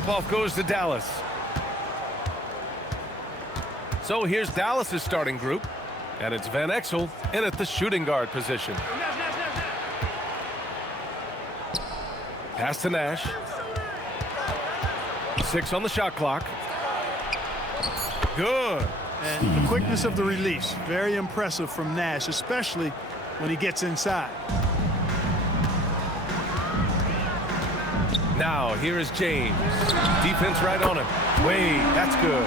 tip-off goes to Dallas. So here's Dallas's starting group, and it's Van Exel in at the shooting guard position. Pass to Nash. 6 on the shot clock. Good. And the quickness of the release, very impressive from Nash, especially when he gets inside. Now, here is James. Defense right on him. Wade, that's good.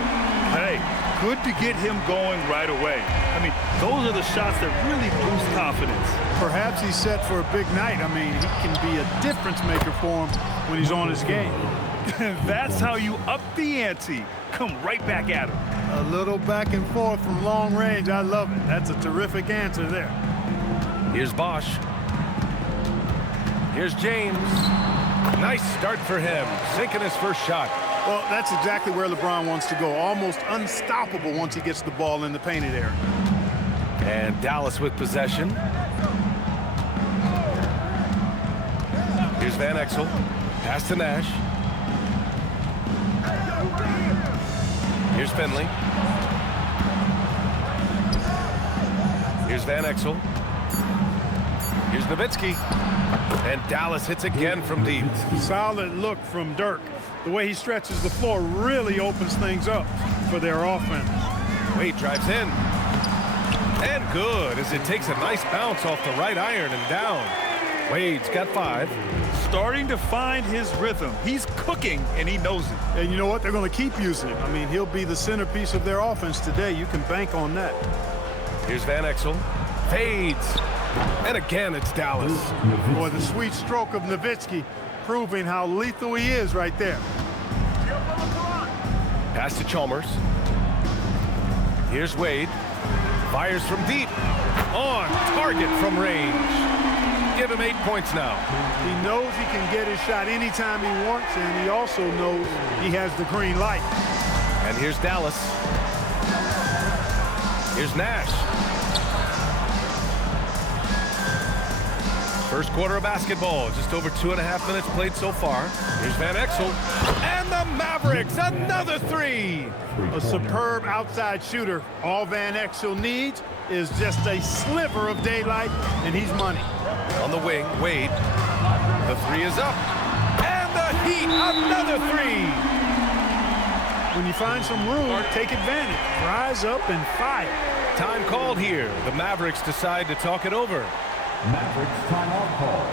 Hey, good to get him going right away. I mean, those are the shots that really boost confidence. Perhaps he's set for a big night. I mean, he can be a difference maker for him when he's on his game. That's how you up the ante. Come right back at him. A little back and forth from long range. I love it. That's a terrific answer there. Here's Bosch. Here's James. Nice start for him, sinking his first shot. Well, that's exactly where LeBron wants to go. Almost unstoppable once he gets the ball in the painted area. And Dallas with possession. Here's Van Exel. Pass to Nash. Here's Finley. Here's Van Exel. Here's Nowitzki. And Dallas hits again from deep. Solid look from Dirk. The way he stretches the floor really opens things up for their offense. Wade drives in. And good, as it takes a nice bounce off the right iron and down. Wade's got 5. Starting to find his rhythm. He's cooking, and he knows it. And you know what? They're going to keep using it. I mean, he'll be the centerpiece of their offense today. You can bank on that. Here's Van Exel. Fades. And again, it's Dallas. Boy, the sweet stroke of Nowitzki proving how lethal he is right there. Pass to Chalmers. Here's Wade. Fires from deep. On target from range. Give him 8 points now. He knows he can get his shot anytime he wants, and he also knows he has the green light. And here's Dallas. Here's Nash. First quarter of basketball, just over 2.5 minutes played so far. Here's Van Exel. And the Mavericks, another 3. A superb outside shooter. All Van Exel needs is just a sliver of daylight, and he's money. On the wing, Wade. The 3 is up. And the Heat, another 3. When you find some room, take advantage. Rise up and fire. Time called here. The Mavericks decide to talk it over. Mavericks timeout call.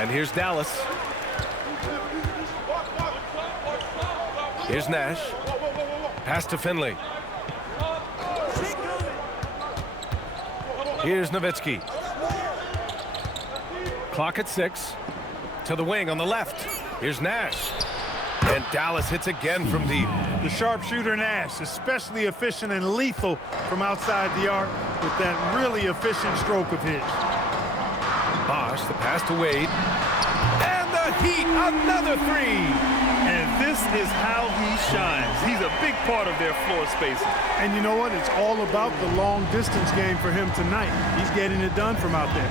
And here's Dallas. Here's Nash. Pass to Finley. Here's Nowitzki. Clock at 6. To the wing on the left. Here's Nash. And Dallas hits again from deep. The sharpshooter Nash, especially efficient and lethal from outside the arc with that really efficient stroke of his. Bosch, the pass to Wade. And the Heat, another 3. And this is how he shines. He's a big part of their floor spacing. And you know what? It's all about the long distance game for him tonight. He's getting it done from out there.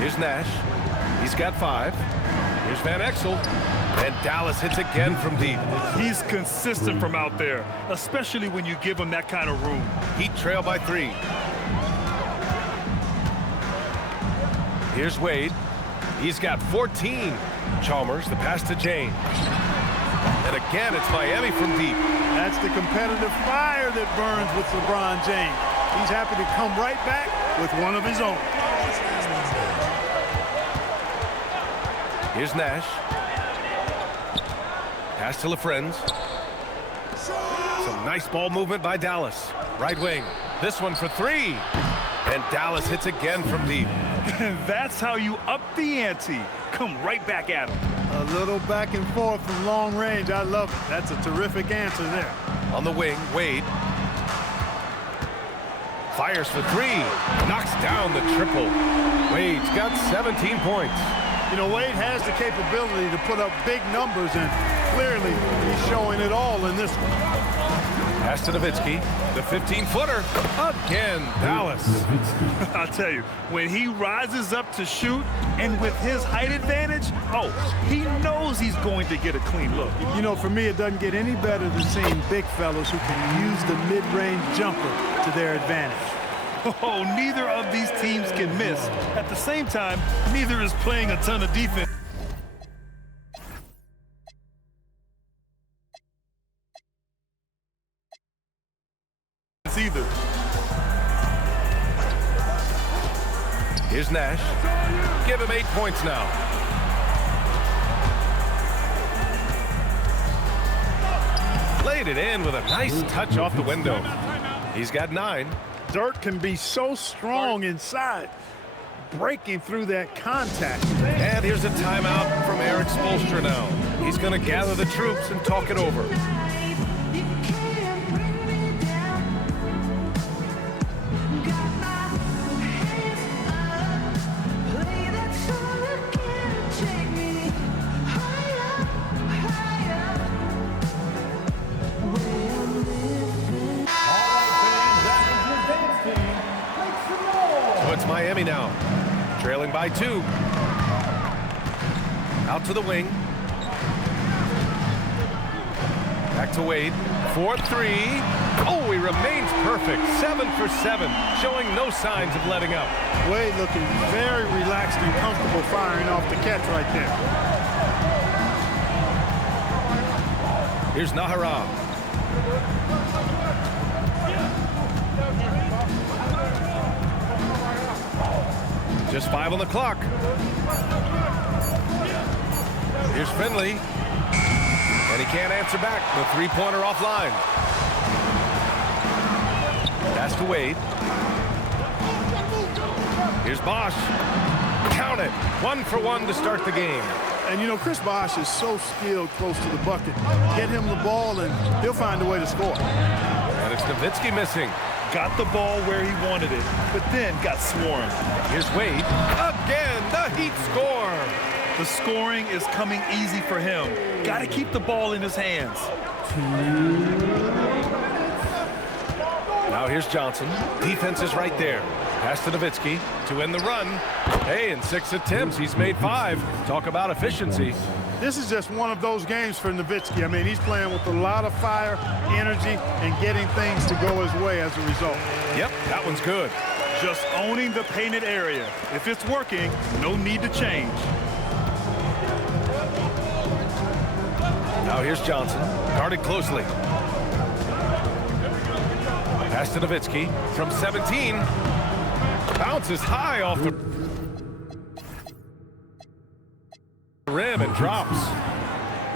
Here's Nash. He's got 5. Here's Van Exel. And Dallas hits again from deep. He's consistent from out there, especially when you give him that kind of room. Heat trail by 3. Here's Wade. He's got 14. Chalmers, the pass to James. And again, it's Miami from deep. That's the competitive fire that burns with LeBron James. He's happy to come right back with one of his own. Here's Nash. Pass to LaFrenz. Some nice ball movement by Dallas. Right wing. This one for 3. And Dallas hits again from deep. That's how you up the ante. Come right back at him. A little back and forth from long range. I love it. That's a terrific answer there. On the wing, Wade. Fires for three. Knocks down the triple. Wade's got 17 points. You know, Wade has the capability to put up big numbers, and clearly he's showing it all in this one. Pass to Nowitzki. The 15-footer. Again, Dallas. I'll tell you, when he rises up to shoot and with his height advantage, oh, he knows he's going to get a clean look. You know, for me, it doesn't get any better than seeing big fellas who can use the mid-range jumper to their advantage. Oh, neither of these teams can miss. At the same time, neither is playing a ton of defense either. Here's Nash. Give him 8 points now. Laid it in with a nice touch off the window. He's got 9. Dirk can be so strong inside, breaking through that contact. And here's a timeout from Eric Spoelstra now. He's going to gather the troops and talk it over. Miami now, trailing by 2. Out to the wing. Back to Wade. 4-3. Oh, he remains perfect. 7 for 7, showing no signs of letting up. Wade looking very relaxed and comfortable firing off the catch right there. Here's Nahara. Just 5 on the clock. Here's Finley. And he can't answer back. The three-pointer offline. Pass to Wade. Here's Bosch. Count it. 1 for 1 to start the game. And, you know, Chris Bosch is so skilled close to the bucket. Get him the ball, and he'll find a way to score. And it's Nowitzki missing. Got the ball where he wanted it, but then got swarmed. Here's Wade. Again, the Heat score. The scoring is coming easy for him. Got to keep the ball in his hands. Now here's Johnson. Defense is right there. Pass to Nowitzki to end the run. Hey, in 6 attempts, he's made 5. Talk about efficiency. This is just one of those games for Nowitzki. I mean, he's playing with a lot of fire, energy, and getting things to go his way as a result. Yep, that one's good. Just owning the painted area. If it's working, no need to change. Now here's Johnson, guarded closely. Pass to Nowitzki from 17. Bounces high off the rim and drops.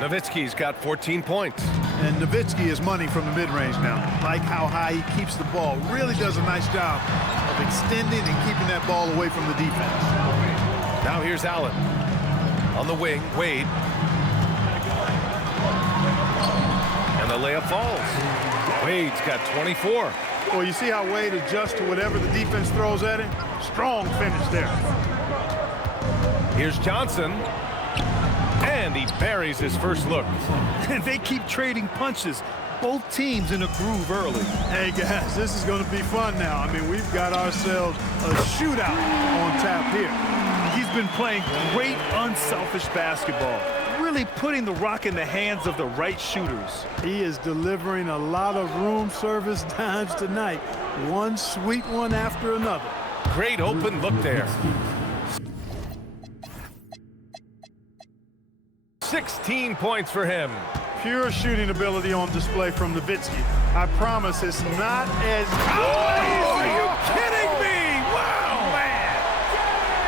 Nowitzki's got 14 points. And Nowitzki is money from the mid-range now. Like how high he keeps the ball. Really does a nice job of extending and keeping that ball away from the defense. Now here's Allen. On the wing, Wade. And the layup falls. Wade's got 24. Well, you see how Wade adjusts to whatever the defense throws at him? Strong finish there. Here's Johnson. And he buries his first look. And they keep trading punches. Both teams in a groove early. Hey, guys, this is going to be fun now. I mean, we've got ourselves a shootout on tap here. He's been playing great, unselfish basketball. Really putting the rock in the hands of the right shooters. He is delivering a lot of room service dimes tonight. One sweet one after another. Great open look there. 16 points for him. Pure shooting ability on display from Nowitzki. I promise it's not as... Oh, are you kidding me? Wow, man.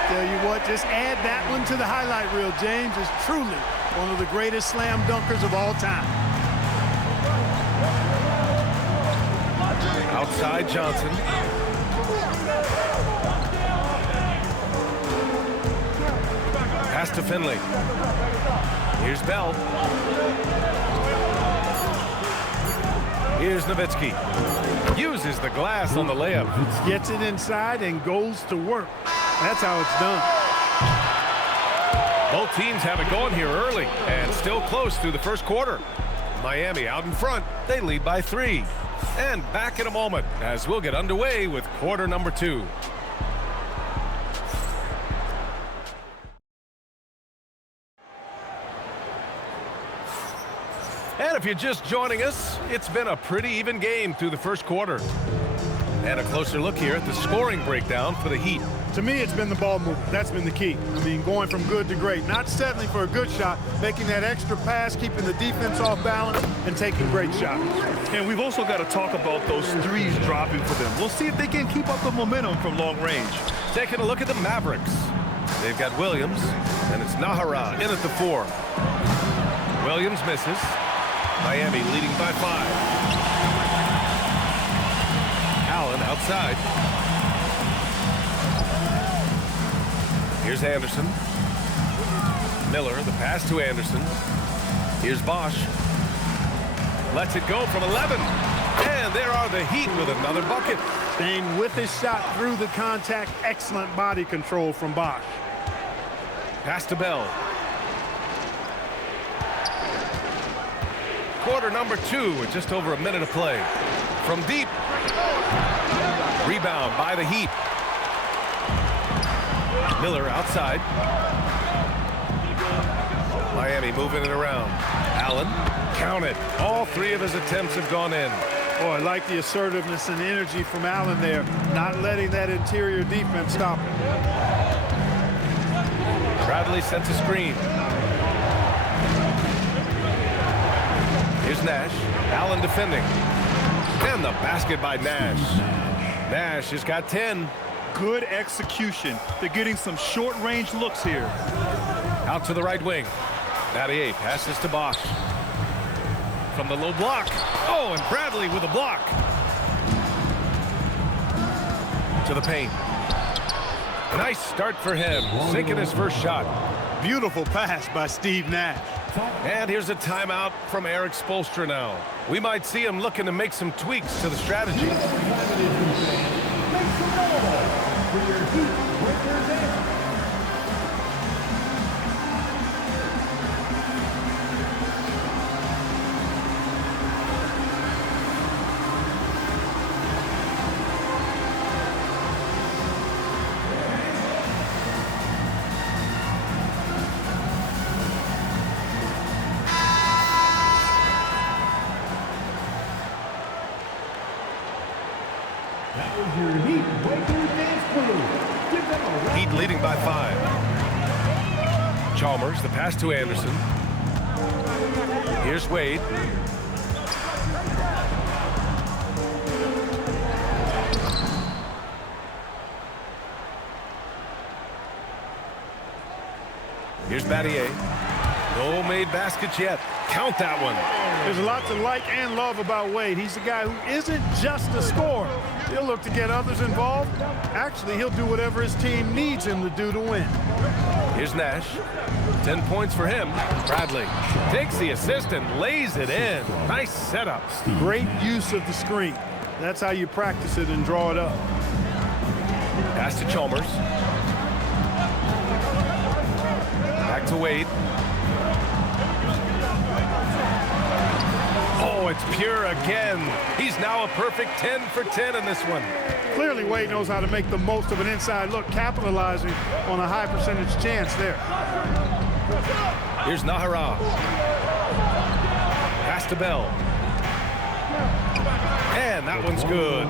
Tell you what, just add that one to the highlight reel. James is truly one of the greatest slam dunkers of all time. Outside Johnson. Pass to Finley. Here's Bell. Here's Nowitzki. Uses the glass on the layup. Gets it inside and goes to work. That's how it's done. Both teams have it going here early and still close through the first quarter. Miami out in front. They lead by 3. And back in a moment as we'll get underway with quarter number 2. And if you're just joining us, it's been a pretty even game through the first quarter. And a closer look here at the scoring breakdown for the Heat. To me, it's been the ball movement. That's been the key. I mean, going from good to great. Not settling for a good shot, making that extra pass, keeping the defense off balance, and taking great shots. And we've also got to talk about those threes dropping for them. We'll see if they can keep up the momentum from long range. Taking a look at the Mavericks. They've got Williams, and it's Nahara in at the 4. Williams misses. Miami leading by 5. Allen outside. Here's Anderson. Miller, the pass to Anderson. Here's Bosch. Lets it go from 11. And there are the Heat with another bucket. Staying with his shot through the contact. Excellent body control from Bosch. Pass to Bell. Quarter number 2 with just over a minute of play. From deep. Rebound by the Heat. Miller outside. Miami moving it around. Allen, count it. All 3 of his attempts have gone in. Oh, I like the assertiveness and energy from Allen there. Not letting that interior defense stop him. Bradley sets a screen. Here's Nash. Allen defending. And the basket by Nash. Nash has got 10. Good execution. They're getting some short-range looks here. Out to the right wing. Battier passes to Bosch. From the low block. Oh, and Bradley with a block. To the paint. Nice start for him. Sinking his first shot. Beautiful pass by Steve Nash. And here's a timeout from Eric Spoelstra now. We might see him looking to make some tweaks to the strategy. Heat leading by 5. Chalmers, the pass to Anderson. Here's Wade. Here's Battier. No made baskets yet. Count that one. There's a lot to like and love about Wade. He's a guy who isn't just a scorer. He'll look to get others involved. Actually, he'll do whatever his team needs him to do to win. Here's Nash. 10 points for him. Bradley takes the assist and lays it in. Nice setup. Great use of the screen. That's how you practice it and draw it up. Pass to Chalmers. Back to Wade. Oh, it's pure again. He's now a perfect 10 for 10 in this one. Clearly, Wade knows how to make the most of an inside look, capitalizing on a high percentage chance there. Here's Nahara. Pass to Bell. And that one's good.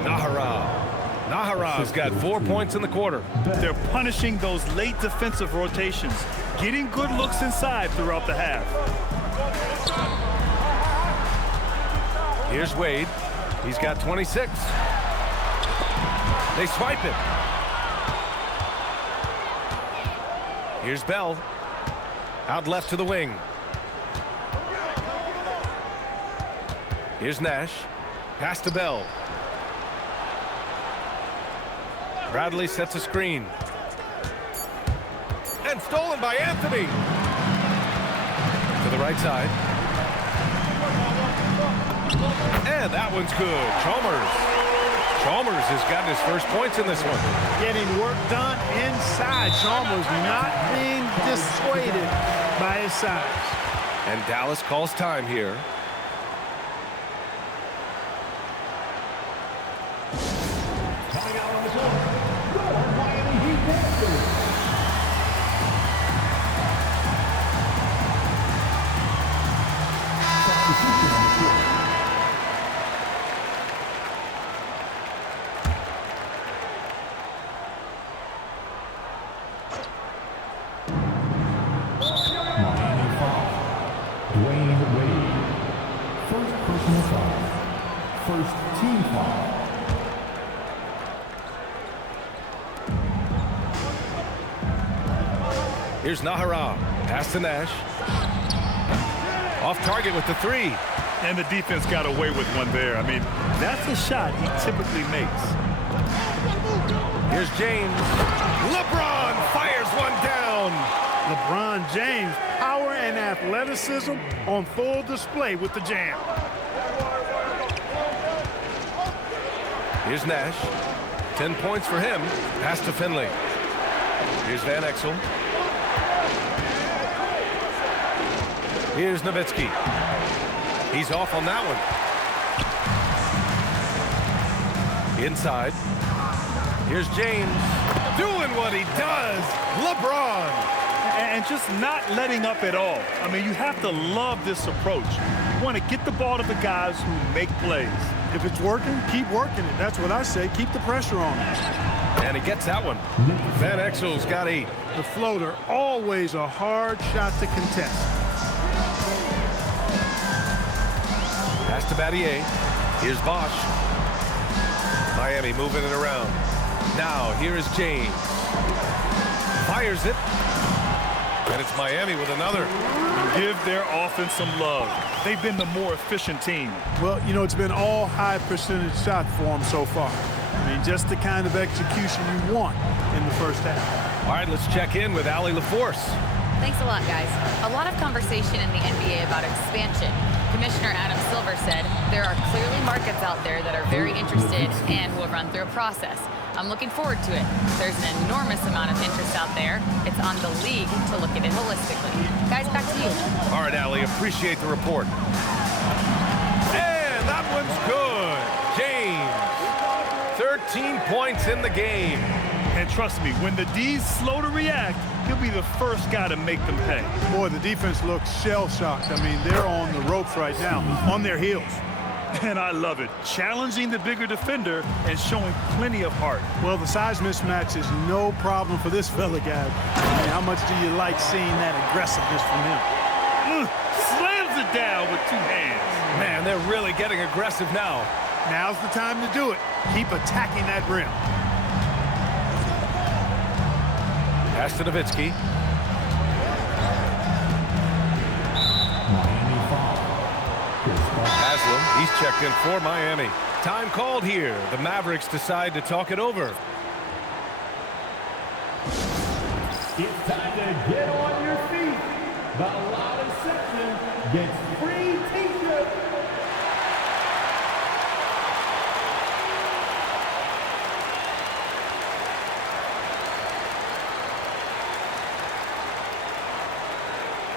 Nahara's got 4 points in the quarter. They're punishing those late defensive rotations, getting good looks inside throughout the half. Here's Wade. He's got 26. They swipe it. Here's Bell. Out left to the wing. Here's Nash. Pass to Bell. Bradley sets a screen. And stolen by Anthony. To the right side. And that one's good. Chalmers has gotten his first points in this one. Getting work done inside. Chalmers not being dissuaded by his size. And Dallas calls time here. Coming out on the court, your Miami Heat Panthers. Substitution on the field. Miami foul. Dwayne Wade. First personal foul. First team foul. Here's Nahara. Pass to Nash. Off target with the three. And the defense got away with one there. I mean, that's a shot he typically makes. Here's James. LeBron fires one down. LeBron James, power and athleticism on full display with the jam. Here's Nash. 10 points for him. Pass to Finley. Here's Van Exel. Here's Nowitzki. He's off on that one. Inside. Here's James. Doing what he does. LeBron. And just not letting up at all. I mean, you have to love this approach. You want to get the ball to the guys who make plays. If it's working, keep working it. That's what I say. Keep the pressure on it. And he gets that one. Van Exel's got 8. The floater, always a hard shot to contest. Pass to Battier. Here's Bosch. Miami moving it around. Now, here is James. Fires it. And it's Miami with another. Give their offense some love. They've been the more efficient team. Well, you know, it's been all high percentage shot for them so far. I mean, just the kind of execution you want in the first half. All right, let's check in with Allie LaForce. Thanks a lot, guys. A lot of conversation in the NBA about expansion. Commissioner Adam Silver said there are clearly markets out there that are very interested and will run through a process. I'm looking forward to it. There's an enormous amount of interest out there. It's on the league to look at it holistically. Guys, back to you. All right, Allie, appreciate the report. And that one's good. James, 13 points in the game. And trust me, when the D's slow to react, he'll be the first guy to make them pay. Boy, the defense looks shell-shocked. I mean, they're on the ropes right now, on their heels. And I love it. Challenging the bigger defender and showing plenty of heart. Well, the size mismatch is no problem for this fella guy. I mean, how much do you like seeing that aggressiveness from him? Slams it down with 2 hands. Man, they're really getting aggressive now. Now's the time to do it. Keep attacking that rim. Pass to Nowitzki. Miami foul. Haslam, he's checked in for Miami. Time called here. The Mavericks decide to talk it over. It's time to get on your feet. The loudest section gets free t-shirts.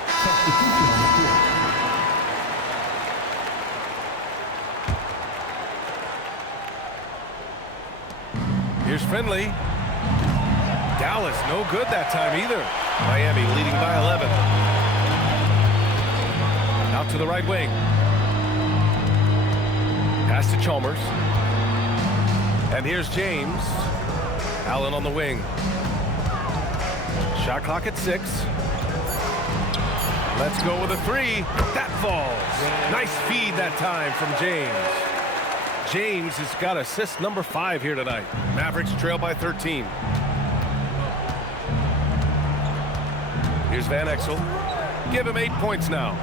Substitution on the field. Here's Finley. Dallas, no good that time either. Miami leading by 11. Out to the right wing. Pass to Chalmers. And here's James. Allen on the wing. Shot clock at 6. Let's go with a 3. That falls. Nice feed that time from James. James has got assist number 5 here tonight. Mavericks trail by 13. Here's Van Exel. Give him 8 points now.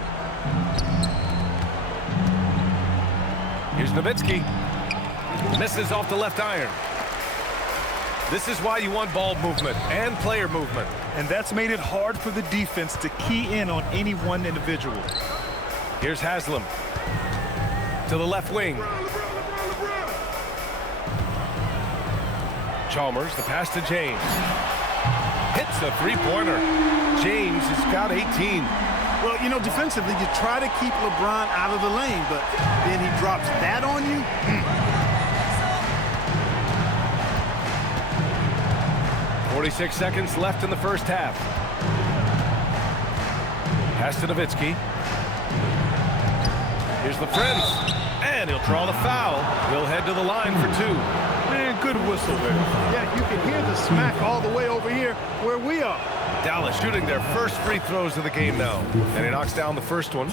Here's Nowitzki. Misses off the left iron. This is why you want ball movement and player movement. And that's made it hard for the defense to key in on any one individual. Here's Haslam. to the left wing. Chalmers, the pass to James. Hits the three-pointer. James has got 18. Well, you know, defensively, you try to keep LeBron out of the lane, but then he drops that on you. 46 seconds left in the first half. Pass to Nowitzki. Here's the Friends, and he'll draw the foul. He'll head to the line for two. Man, good whistle there. Yeah, you can hear the smack all the way over here where we are. Dallas shooting their first free throws of the game now, and he knocks down the first one.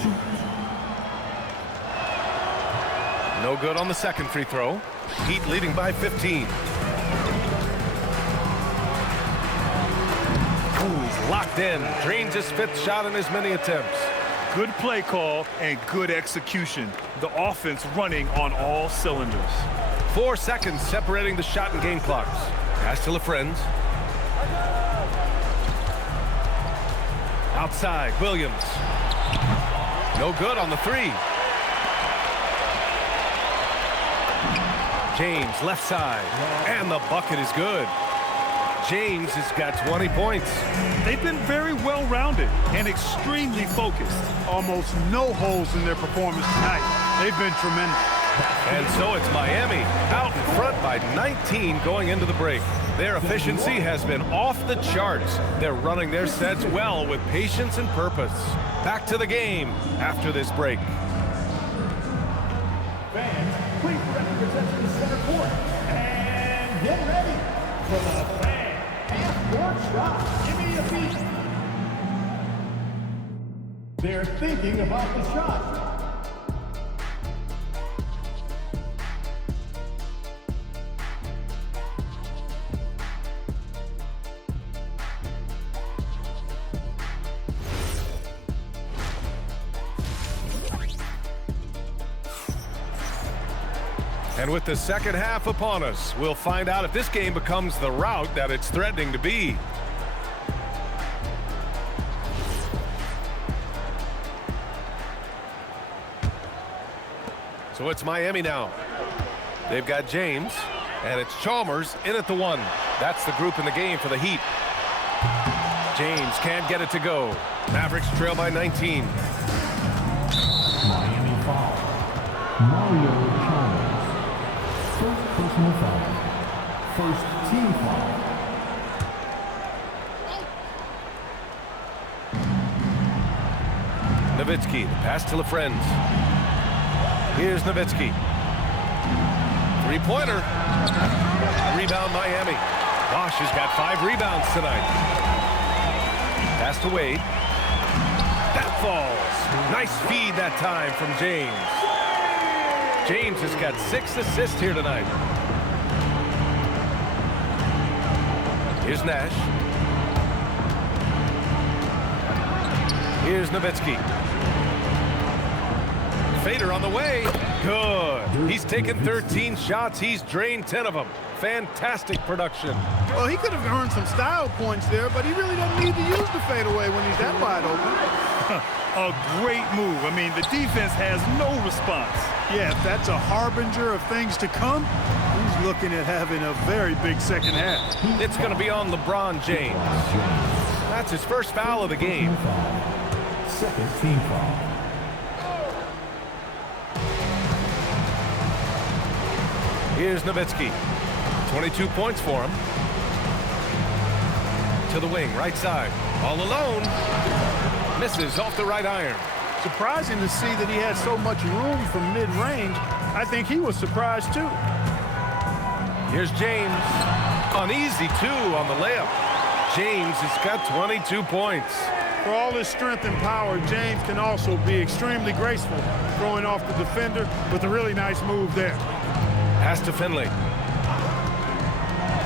No good on the second free throw. Heat leading by 15. He's locked in. Drains his fifth shot in as many attempts. Good play call and good execution. The offense running on all cylinders. 4 seconds separating the shot and game clocks. Pass to LaFrenz. Outside, Williams. No good on the three. James, left side. And the bucket is good. James has got 20 points. They've been very well-rounded and extremely focused. Almost no holes in their performance tonight. They've been tremendous. And so it's Miami out in front by 19 going into the break. Their efficiency has been off the charts. They're running their sets well with patience and purpose. Back to the game after this break. Fans, please represent the center court. And get ready for the fan half-court shot. Give me a beat. They're thinking about the shot. And with the second half upon us, we'll find out if this game becomes the rout that it's threatening to be. So it's Miami now. They've got James, and it's Chalmers in at the one. That's the group in the game for the Heat. James can't get it to go. Mavericks trail by 19. Miami foul. Mario Chalmers. First personal foul. First team foul. Nowitzki, the pass to LaFrenz. Here's Nowitzki. Three-pointer. Rebound Miami. Bosch has got 5 rebounds tonight. Pass to Wade. That falls. Nice feed that time from James. James has got 6 assists here tonight. Here's Nash. Here's Nowitzki. Fader on the way. Good. He's taken 13 shots. He's drained 10 of them. Fantastic production. Well, he could have earned some style points there, but he really doesn't need to use the fadeaway when he's that wide open. A great move. I mean, the defense has no response. Yeah, if that's a harbinger of things to come, he's looking at having a very big second half. It's going to be on LeBron James. That's his first foul of the game. Second team foul. Here's Nowitzki. 22 points for him. To the wing, right side. All alone. Misses off the right iron. Surprising to see that he had so much room from mid-range. I think he was surprised too. Here's James. Uneasy, too, on the layup. James has got 22 points. For all his strength and power, James can also be extremely graceful, throwing off the defender with a really nice move there. Pass to Finley.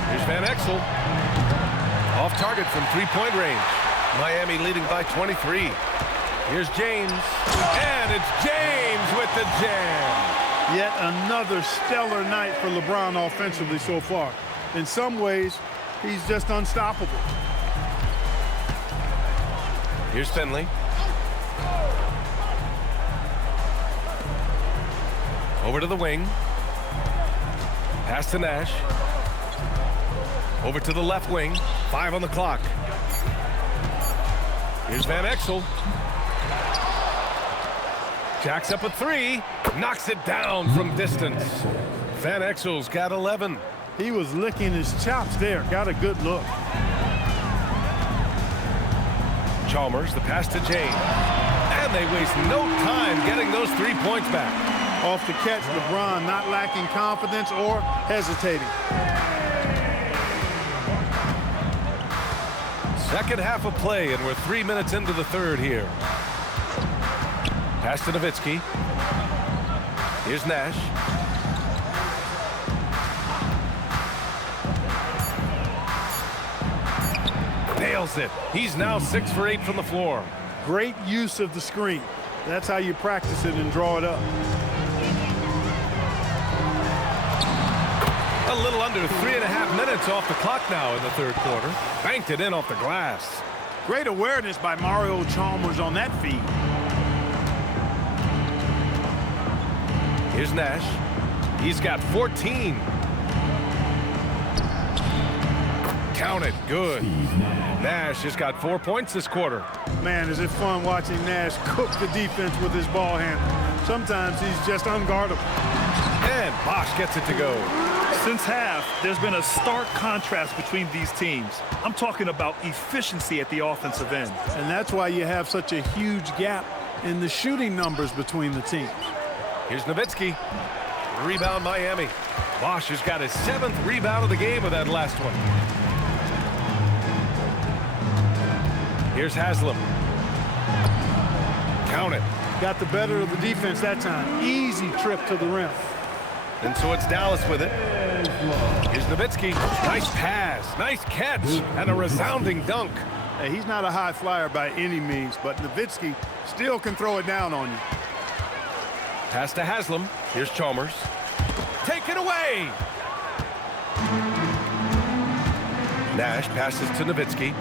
Here's Van Exel. Off target from three-point range. Miami leading by 23. Here's James. And it's James with the jam. Yet another stellar night for LeBron offensively so far. In some ways, he's just unstoppable. Here's Finley. Over to the wing. Pass to Nash. Over to the left wing. 5 on the clock. Here's Van Exel. Jacks up a 3. Knocks it down from distance. Van Exel's got 11. He was licking his chops there. Got a good look. Chalmers, the pass to James. And they waste no time getting those 3 points back. Off the catch, LeBron not lacking confidence or hesitating. Second half of play, and we're 3 minutes into the third here. Pass to Nowitzki. Here's Nash. Nails it. He's now 6 for 8 from the floor. Great use of the screen. That's how you practice it and draw it up. A little under 3.5 minutes off the clock now in the third quarter. Banked it in off the glass. Great awareness by Mario Chalmers on that feed. Here's Nash. He's got 14. Count it. Good. Nash has got 4 points this quarter. Man, is it fun watching Nash cook the defense with his ball handle. Sometimes he's just unguardable. And Bosch gets it to go. Since half, there's been a stark contrast between these teams. I'm talking about efficiency at the offensive end. And that's why you have such a huge gap in the shooting numbers between the teams. Here's Nowitzki. Rebound Miami. Bosch has got his 7th rebound of the game with that last one. Here's Haslam. Count it. Got the better of the defense that time. Easy trip to the rim. And so it's Dallas with it. Here's Nowitzki. Nice pass. Nice catch. And a resounding dunk. Hey, he's not a high flyer by any means, but Nowitzki still can throw it down on you. Pass to Haslam. Here's Chalmers. Take it away. Nash passes to Nowitzki.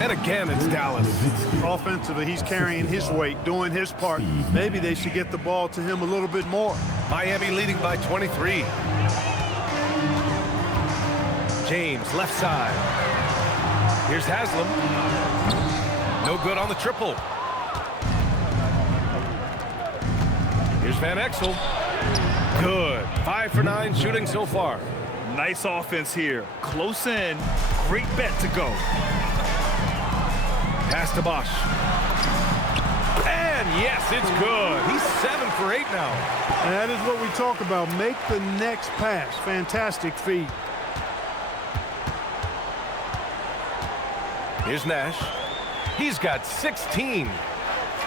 And again, it's Dallas. Offensively, he's carrying his weight, doing his part. Maybe they should get the ball to him a little bit more. Miami leading by 23. James, left side. Here's Haslam. No good on the triple. Here's Van Exel. Good. 5 for 9 shooting so far. Nice offense here. Close in. Great bet to go. Pass to Bosch. And yes, it's good. He's 7 for 8 now. And that is what we talk about. Make the next pass. Fantastic feed. Here's Nash. He's got 16.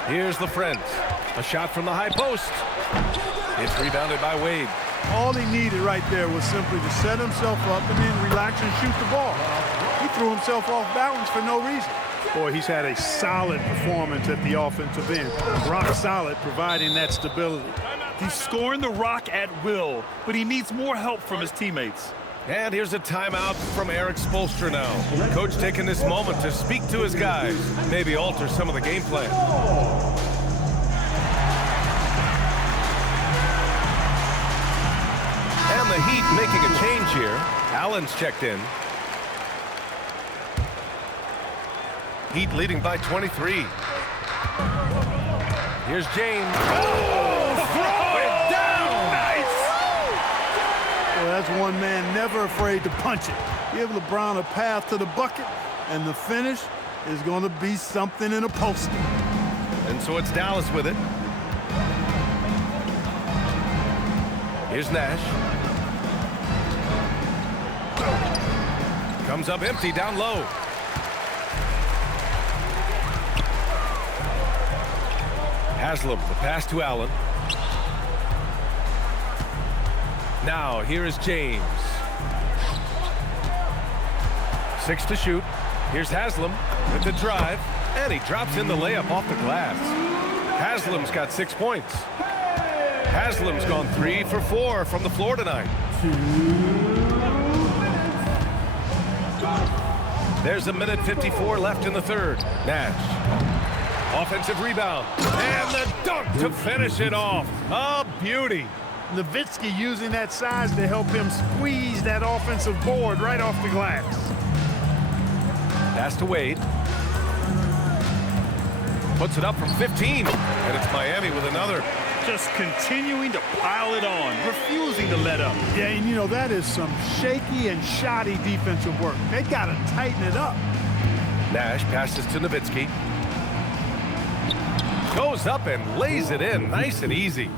Here's LaFrentz. A shot from the high post. It's rebounded by Wade. All he needed right there was simply to set himself up and then relax and shoot the ball. He threw himself off balance for no reason. Boy, he's had a solid performance at the offensive end. Rock solid, providing that stability. He's scoring the rock at will, but he needs more help from his teammates. And here's a timeout from Eric Spoelstra now. Coach taking this moment to speak to his guys, maybe alter some of the game plan. And the Heat making a change here. Allen's checked in. Heat leading by 23. Here's James. Oh, throw it down! Nice! Well, that's one man never afraid to punch it. Give LeBron a path to the bucket, and the finish is going to be something in a poster. And so it's Dallas with it. Here's Nash. Comes up empty down low. Haslam, the pass to Allen. Now, here is James. 6 to shoot. Here's Haslam with the drive, and he drops in the layup off the glass. Haslam's got 6 points. Haslam's gone 3 for 4 from the floor tonight. There's a minute 54 left in the third. Nash. Offensive rebound. And the dunk to finish it off. A beauty. Nowitzki using that size to help him squeeze that offensive board right off the glass. Pass to Wade. Puts it up from 15. And it's Miami with another. Just continuing to pile it on, refusing to let up. Yeah, and you know, that is some shaky and shoddy defensive work. They got to tighten it up. Nash passes to Nowitzki. Goes up and lays it in, nice and easy.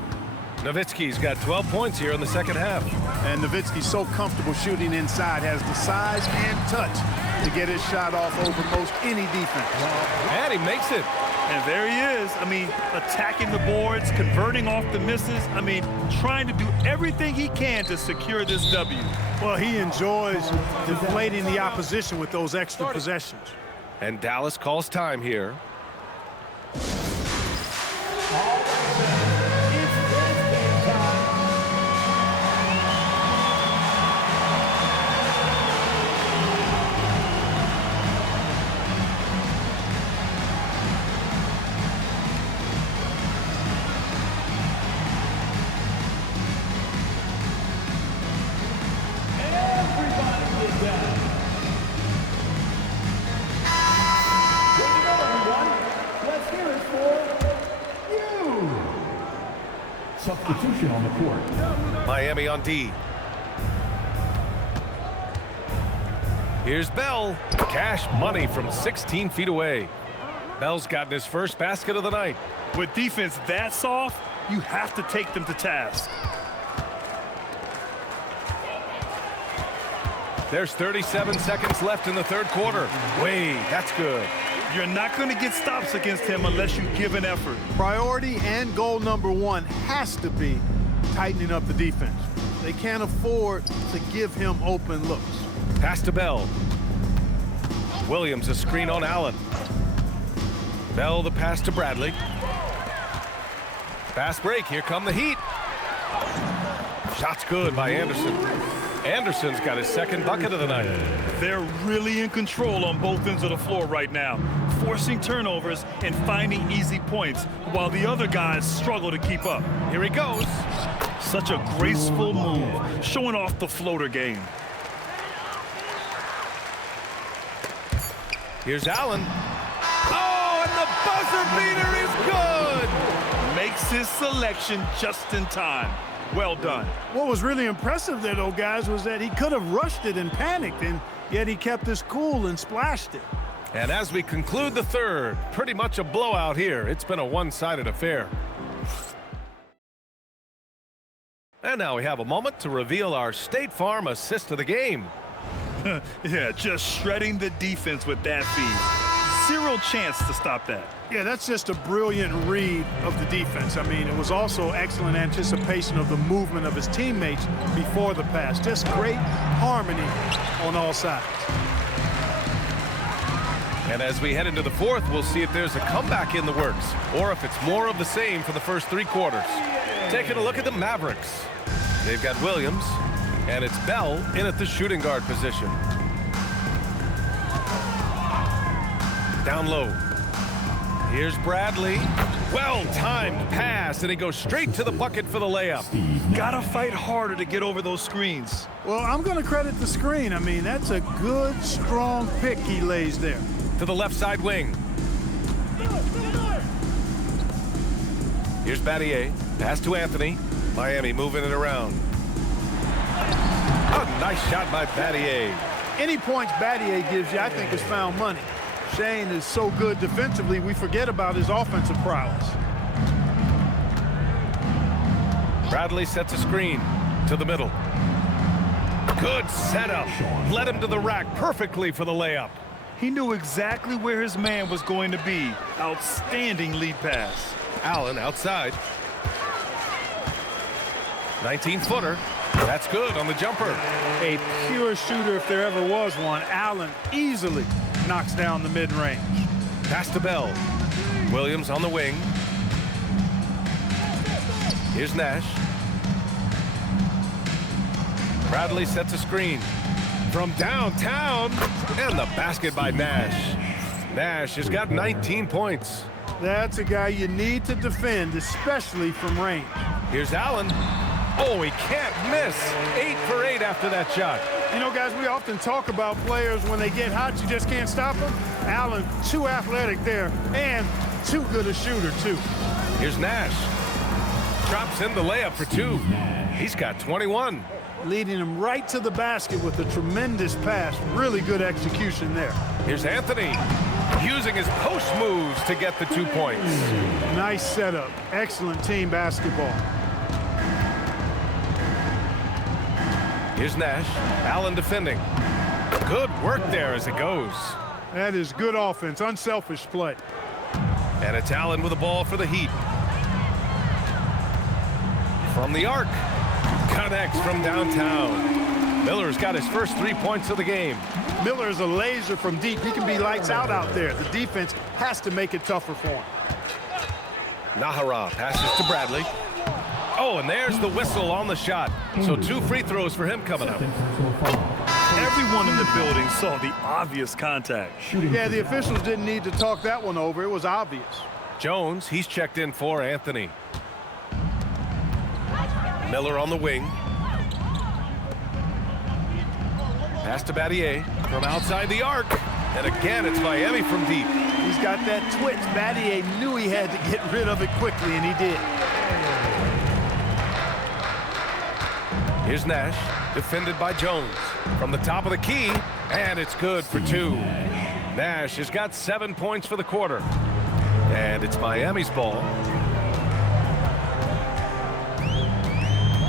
Nowitzki's got 12 points here in the second half. And Nowitzki's so comfortable shooting inside, has the size and touch to get his shot off over most any defense. And he makes it. And there he is. I mean, attacking the boards, converting off the misses. I mean, trying to do everything he can to secure this W. Well, he enjoys deflating the opposition with those extra possessions. And Dallas calls time here. Substitution on the court. Miami on D. Here's Bell. Cash money from 16 feet away. Bell's gotten his first basket of the night. With defense that soft, you have to take them to task. There's 37 seconds left in the third quarter. Wade, that's good. You're not going to get stops against him unless you give an effort. Priority and goal number one has to be tightening up the defense. They can't afford to give him open looks. Pass to Bell. Williams a screen on Allen. Bell the pass to Bradley. Fast break. Here come the Heat. Shot's good by Anderson. Anderson's got his second bucket of the night. They're really in control on both ends of the floor right now, forcing turnovers and finding easy points while the other guys struggle to keep up. Here he goes. Such a graceful move, showing off the floater game. Here's Allen. Oh, and the buzzer beater is good. Makes his selection just in time. Well done. What was really impressive there, though, guys, was that he could have rushed it and panicked, and yet he kept his cool and splashed it. And as we conclude the third, pretty much a blowout here. It's been a one-sided affair. And now we have a moment to reveal our State Farm assist of the game. Yeah, just shredding the defense with that feed. Zero chance to stop that. Yeah, that's just a brilliant read of the defense. I mean, it was also excellent anticipation of the movement of his teammates before the pass. Just great harmony on all sides. And as we head into the fourth, we'll see if there's a comeback in the works or if it's more of the same for the first three quarters. Taking a look at the Mavericks. They've got Williams, and it's Bell in at the shooting guard position. Down low. Here's Bradley. Well-timed pass, and he goes straight to the bucket for the layup. Gotta fight harder to get over those screens. Well, I'm going to credit the screen. I mean, that's a good, strong pick he lays there. To the left side wing. Here's Battier. Pass to Anthony. Miami moving it around. A nice shot by Battier. Any points Battier gives you, I think, is found money. Shane is so good defensively, we forget about his offensive prowess. Bradley sets a screen to the middle. Good setup. Led him to the rack perfectly for the layup. He knew exactly where his man was going to be. Outstanding lead pass. Allen outside. 19-footer. That's good on the jumper. A pure shooter if there ever was one. Allen easily knocks down the mid-range. Pass to Bell. Williams on the wing. Here's Nash. Bradley sets a screen from downtown, and the basket by Nash. Nash has got 19 points. That's a guy you need to defend, especially from range. Here's Allen. Oh, he can't miss. 8 for 8 after that shot. You know, guys, we often talk about players when they get hot, you just can't stop them. Allen, too athletic there, and too good a shooter, too. Here's Nash. Drops in the layup for 2. He's got 21. Leading him right to the basket with a tremendous pass. Really good execution there. Here's Anthony, using his post moves to get the 2 points. Nice setup. Excellent team basketball. Here's Nash. Allen defending. Good work there as it goes. That is good offense. Unselfish play. And it's Allen with the ball for the Heat. From the arc. Connects from downtown. Miller's got his first 3 points of the game. Miller is a laser from deep. He can be lights out there. The defense has to make it tougher for him. Nahara passes to Bradley. Oh, and there's the whistle on the shot. So 2 free throws for him coming up. Everyone in the building saw the obvious contact. Yeah, the officials didn't need to talk that one over. It was obvious. Jones, he's checked in for Anthony. Miller on the wing. Pass to Battier from outside the arc. And again, it's Miami from deep. He's got that twitch. Battier knew he had to get rid of it quickly, and he did. Here's Nash, defended by Jones. From the top of the key, and it's good for 2. Nash has got 7 points for the quarter. And it's Miami's ball.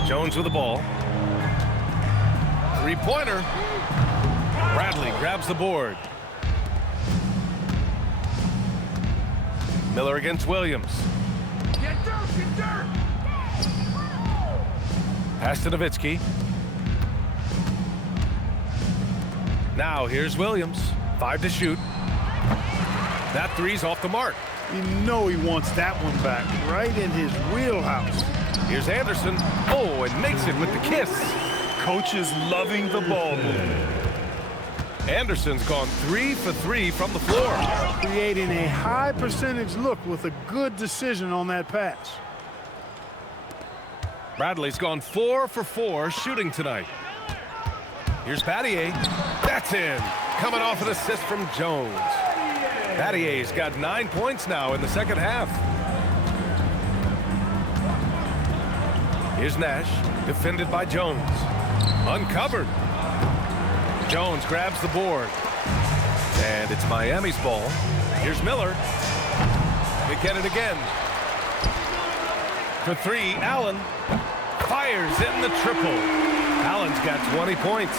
Jones with the ball. 3-pointer. Bradley grabs the board. Miller against Williams. Get dirt! Pass to Nowitzki. Now here's Williams. 5 to shoot. That 3's off the mark. You know he wants that one back, right in his wheelhouse. Here's Anderson. Oh, and makes it with the kiss. Coach is loving the ball movement. Anderson's gone 3 for 3 from the floor. Creating a high percentage look with a good decision on that pass. Bradley's gone 4 for 4 shooting tonight. Here's Battier. That's in. Coming off an assist from Jones. Battier's got 9 points now in the second half. Here's Nash, defended by Jones. Uncovered. Jones grabs the board. And it's Miami's ball. Here's Miller. They get it again. For 3, Allen fires in the triple. Allen's got 20 points.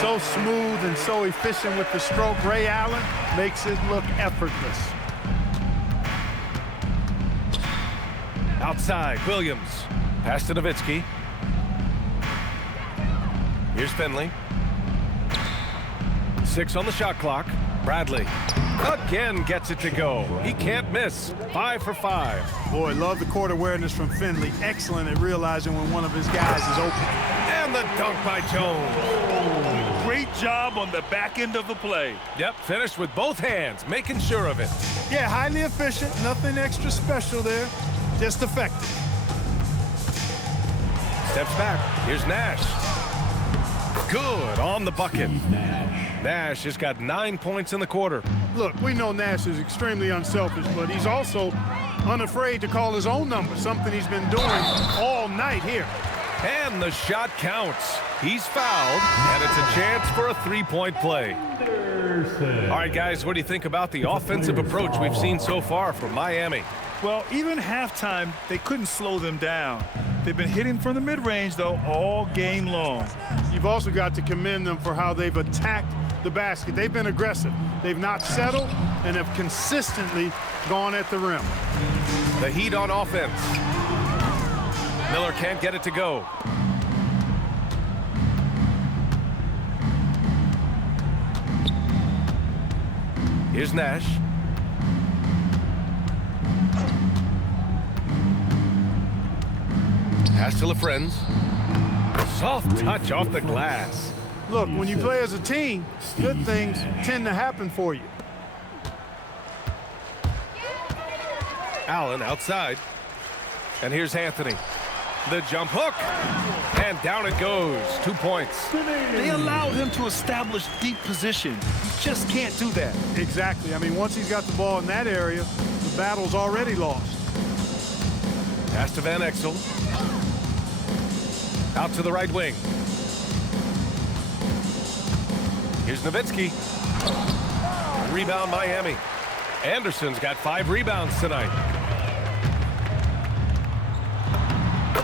So smooth and so efficient with the stroke. Ray Allen makes it look effortless. Outside, Williams. Pass to Nowitzki. Here's Finley. 6 on the shot clock. Bradley again gets it to go. He can't miss. 5 for 5. Boy, love the court awareness from Finley. Excellent at realizing when one of his guys is open. And the dunk by Jones. Great job on the back end of the play. Yep, finished with both hands, making sure of it. Yeah, highly efficient. Nothing extra special there. Just effective. Steps back. Here's Nash. Good on the bucket. Nash has got 9 points in the quarter. Look, we know Nash is extremely unselfish, but he's also unafraid to call his own number, something he's been doing all night here. And the shot counts. He's fouled, and it's a chance for a 3-point play. All right, guys, what do you think about the offensive approach we've seen so far from Miami? Well, even halftime, they couldn't slow them down. They've been hitting from the mid-range, though, all game long. You've also got to commend them for how they've attacked the basket. They've been aggressive. They've not settled and have consistently gone at the rim. The Heat on offense. Miller can't get it to go. Here's Nash. Pass to LaFrenz. Soft touch off the glass. Look, when you play as a team, good things tend to happen for you. Allen outside. And here's Anthony. The jump hook. And down it goes. 2 points. They allowed him to establish deep position. You just can't do that. Exactly. I mean, once he's got the ball in that area, the battle's already lost. Pass to Van Exel. Out to the right wing. Here's Nowitzki. Rebound Miami. Anderson's got 5 rebounds tonight.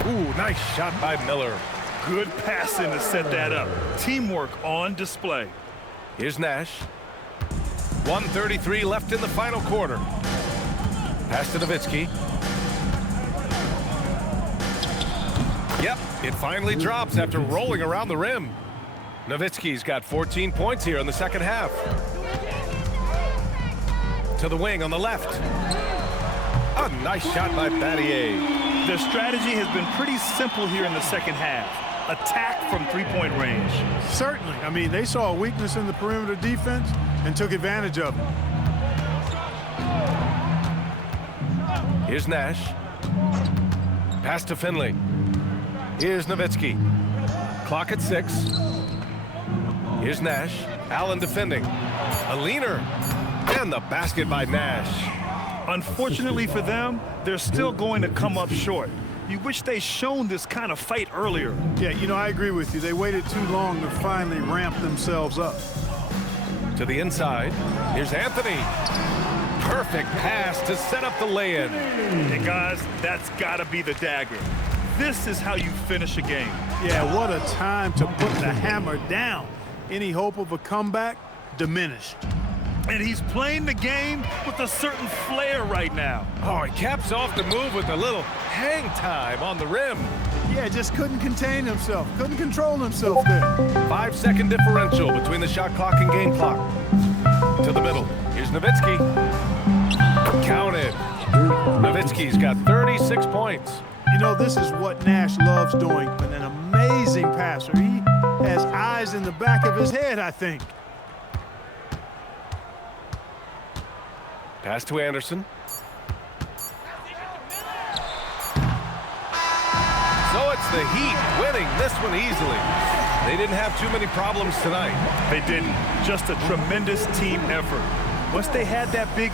Ooh, nice shot by Miller. Good passing to set that up. Teamwork on display. Here's Nash. 1:33 left in the final quarter. Pass to Nowitzki. Yep, it finally drops after rolling around the rim. Nowitzki's got 14 points here in the second half. To the wing on the left. A nice shot by Battier. Their strategy has been pretty simple here in the second half. Attack from three-point range. Certainly. I mean, they saw a weakness in the perimeter defense and took advantage of it. Here's Nash. Pass to Finley. Here's Nowitzki. Clock at 6. Here's Nash. Allen defending. A leaner. And the basket by Nash. Unfortunately for them, they're still going to come up short. You wish they'd shown this kind of fight earlier. Yeah, you know, I agree with you. They waited too long to finally ramp themselves up. To the inside. Here's Anthony. Perfect pass to set up the lay-in. And guys, that's got to be the dagger. This is how you finish a game. Yeah, what a time to put the hammer down. Any hope of a comeback diminished. And he's playing the game with a certain flair right now. Oh, he caps off the move with a little hang time on the rim. Yeah, just couldn't contain himself. Couldn't control himself there. 5-second differential between the shot clock and game clock. To the middle. Here's Nowitzki. Counted. Nowitzki's got 36 points. You know, this is what Nash loves doing. But an amazing passer. He has eyes in the back of his head, I think. Pass to Anderson. So it's the Heat winning this one easily. They didn't have too many problems tonight. They didn't. Just a tremendous team effort. Once they had that big